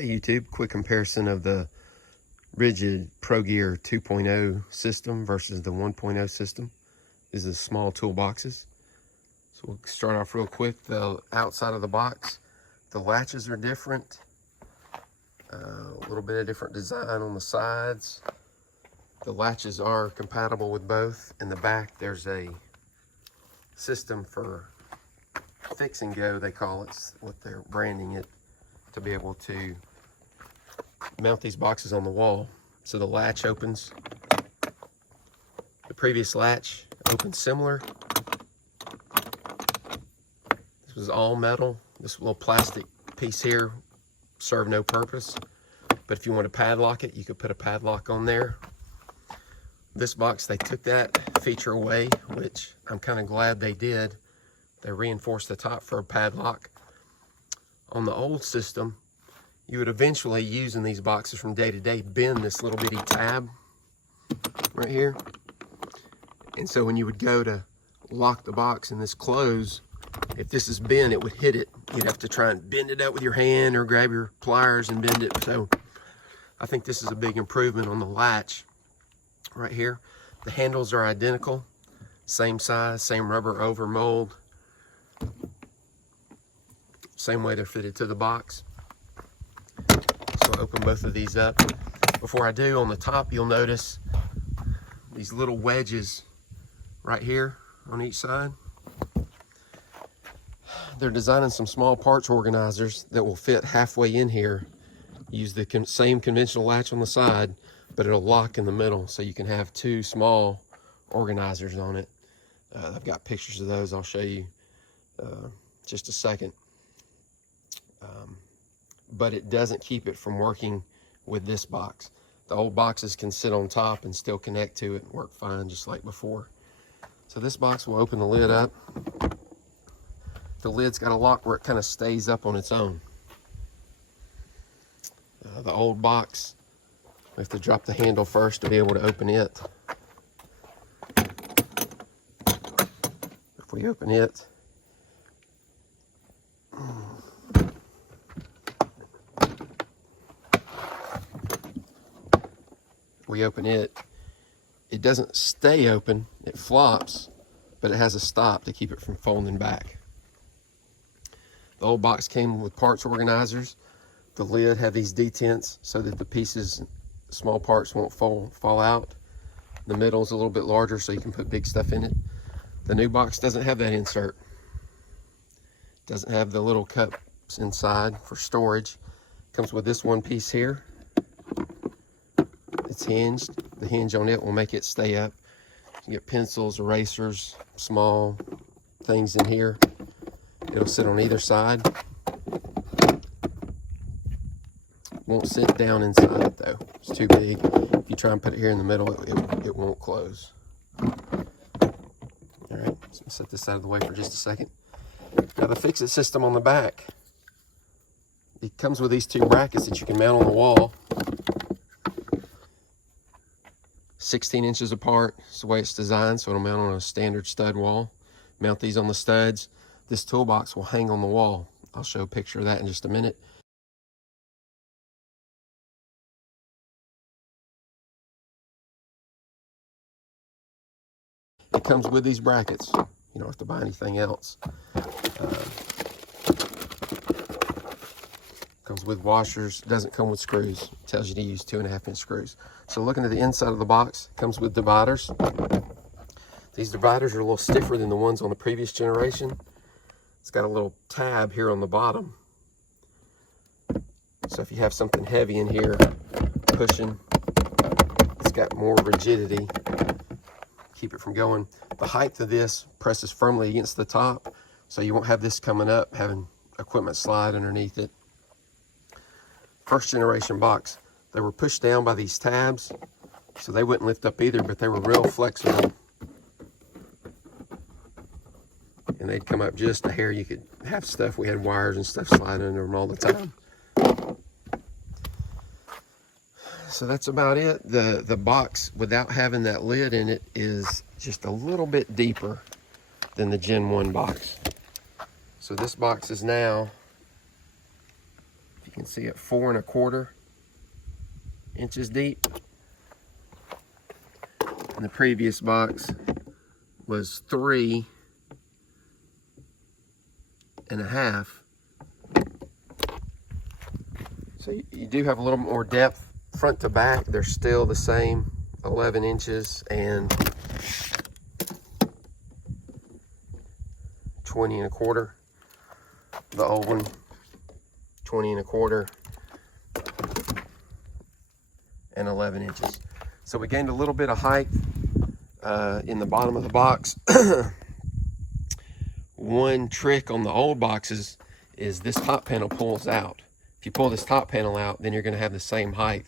Hey YouTube, quick comparison of the Ridgid Pro Gear 2.0 system versus the 1.0 system. These are small toolboxes. So we'll start off real quick. The outside of the box, the latches are different. A little bit of different design on the sides. The latches are compatible with both. In the back, there's a system for fix and go, they call it, what they're branding it, to be able to mount these boxes on the wall. So the latch opens. The previous latch opened similar. This was all metal. This little plastic piece here served no purpose. But if you want to padlock it, you could put a padlock on there. This box, they took that feature away, which I'm kind of glad they did. They reinforced the top for a padlock. On the old system, you would eventually, using these boxes from day to day, bend this little bitty tab right here. And so when you would go to lock the box and this close, if this is bent, it would hit it. You'd have to try and bend it out with your hand or grab your pliers and bend it. So I think this is a big improvement on the latch right here. The handles are identical, same size, same rubber over mold, same way they're fitted to the box. So I'll open both of these up. Before I do, on the top, you'll notice these little wedges right here on each side. They're designing some small parts organizers that will fit halfway in here. Use the same conventional latch on the side, but it'll lock in the middle, so you can have two small organizers on it. I've got pictures of those I'll show you just a second. But it doesn't keep it from working with this box. The old boxes can sit on top and still connect to it and work fine just like before. So this box will open the lid up. The lid's got a lock where it kind of stays up on its own. The old box, we have to drop the handle first to be able to open it. If we open it, it doesn't stay open, it flops, but it has a stop to keep it from folding back. The old box came with parts organizers. The lid had these detents so that the pieces, small parts, won't fall out. The middle is a little bit larger so you can put big stuff in it. The new box doesn't have that insert. Doesn't have the little cups inside for storage. Comes with this one piece here. It's hinged. The hinge on it will make it stay up. You can get pencils, erasers, small things in here. It'll sit on either side. Won't sit down inside it though. It's too big. If you try and put it here in the middle, it won't close. All right, so I'll set this out of the way for just a second. Now the fix-it system on the back, it comes with these two brackets that you can mount on the wall. 16 inches apart is the way it's designed, so it'll mount on a standard stud wall. Mount these on the studs. This toolbox will hang on the wall. I'll show a picture of that in just a minute. It comes with these brackets. You don't have to buy anything else. Comes with washers. Doesn't come with screws. It tells you to use 2.5-inch screws. So looking at the inside of the box, comes with dividers. These dividers are a little stiffer than the ones on the previous generation. It's got a little tab here on the bottom. So if you have something heavy in here pushing, it's got more rigidity. Keep it from going. The height of this presses firmly against the top, so you won't have this coming up, having equipment slide underneath it. First generation box, they were pushed down by these tabs, so they wouldn't lift up either, but they were real flexible. And they'd come up just a hair. You could have stuff, we had wires and stuff sliding under them all the time. So that's about it. The box, without having that lid in it, is just a little bit deeper than the Gen 1 box. So this box is now can see it 4 1/4 inches deep. And the previous box was 3 1/2. So you do have a little more depth front to back. They're still the same 11 inches and 20 1/4. The old one, 20 1/4 and 11 inches. So we gained a little bit of height in the bottom of the box. One trick on the old boxes is this top panel pulls out. If you pull this top panel out, then you're going to have the same height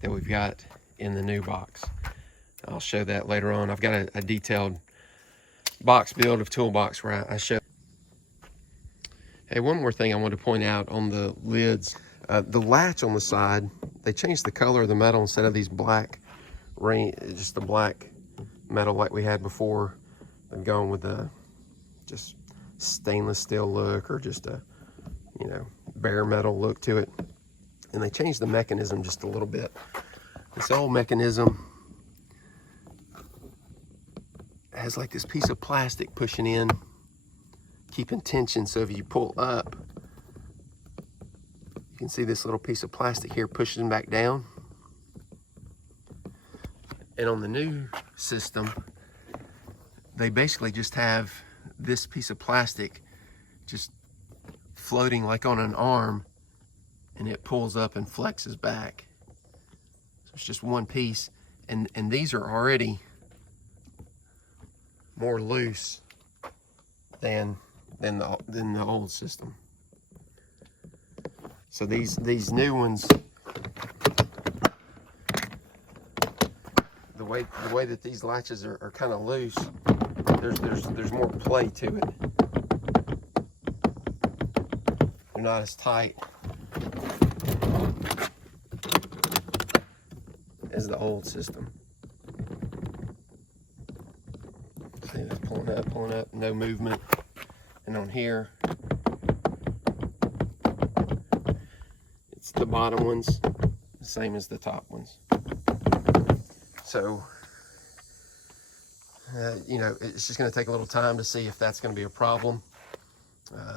that we've got in the new box. I'll show that later on. I've got a detailed box build of toolbox where I show. Hey, one more thing I want to point out on the lids. The latch on the side, they changed the color of the metal. Instead of these black just the black metal like we had before, they've gone with a just stainless steel look, or just a, you know, bare metal look to it. And they changed the mechanism just a little bit. This old mechanism has like this piece of plastic pushing in, keeping tension, so if you pull up, you can see this little piece of plastic here pushing back down. And on the new system, they basically just have this piece of plastic just floating like on an arm, and it pulls up and flexes back. So it's just one piece, and these are already more loose than the old system. So these new ones, the way that these latches are kind of loose, there's more play to it. They're not as tight as the old system. See, that's pulling up, no movement. And on here, it's the bottom ones, the same as the top ones. So, you know, it's just going to take a little time to see if that's going to be a problem.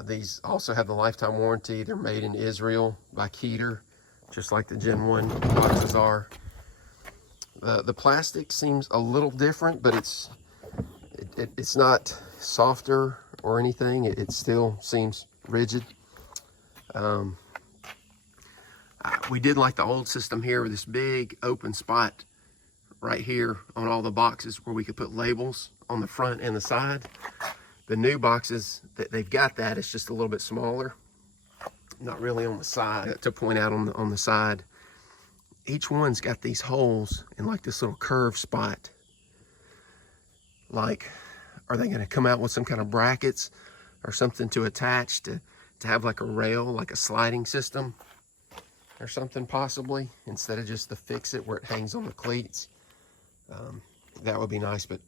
These also have the lifetime warranty. They're made in Israel by Keter, just like the Gen 1 boxes are. The plastic seems a little different, but it's not softer or anything. It still seems rigid. We did like the old system here with this big open spot right here on all the boxes where we could put labels on the front and the side. The new boxes, they've got that, it's just a little bit smaller, not really on the side. To point out on the side, each one's got these holes in like this little curved spot. Like, are they going to come out with some kind of brackets or something to attach to have like a rail, like a sliding system or something possibly, instead of just the fix-it where it hangs on the cleats? That would be nice. But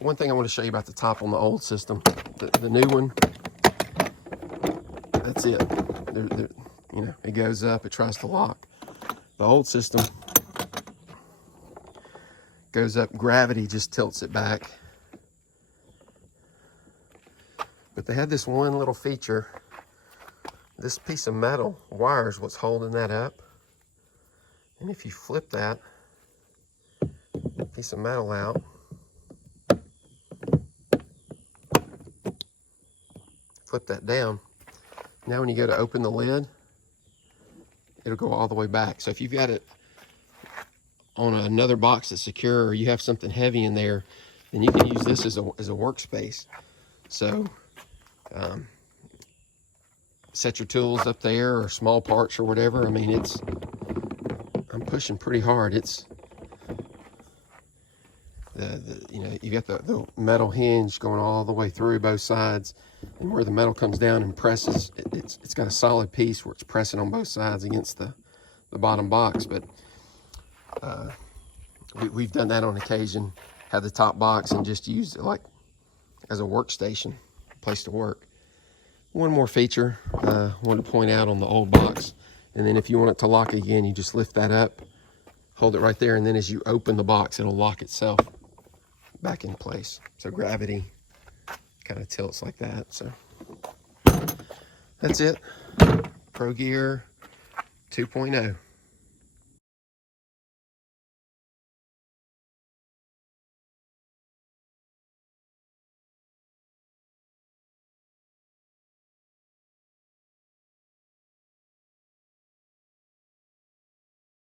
one thing I want to show you about the top on the old system, the new one, that's it. You know, it goes up, it tries to lock. The old system goes up, gravity just tilts it back. But they had this one little feature. This piece of metal wire is what's holding that up. And if you flip that piece of metal out, flip that down, now when you go to open the lid, it'll go all the way back. So if you've got it on another box that's secure, or you have something heavy in there, then you can use this as a workspace. So set your tools up there, or small parts or whatever. I mean, I'm pushing pretty hard. It's you know, you got the metal hinge going all the way through both sides, and where the metal comes down and presses, it's got a solid piece where it's pressing on both sides against the bottom box. But we've done that on occasion, had the top box and just used it like as a workstation, place to work. One more feature I want to point out on the old box. And then if you want it to lock again, you just lift that up, hold it right there, and then as you open the box, it'll lock itself back in place. So gravity kind of tilts like that. So that's it. Pro Gear 2.0.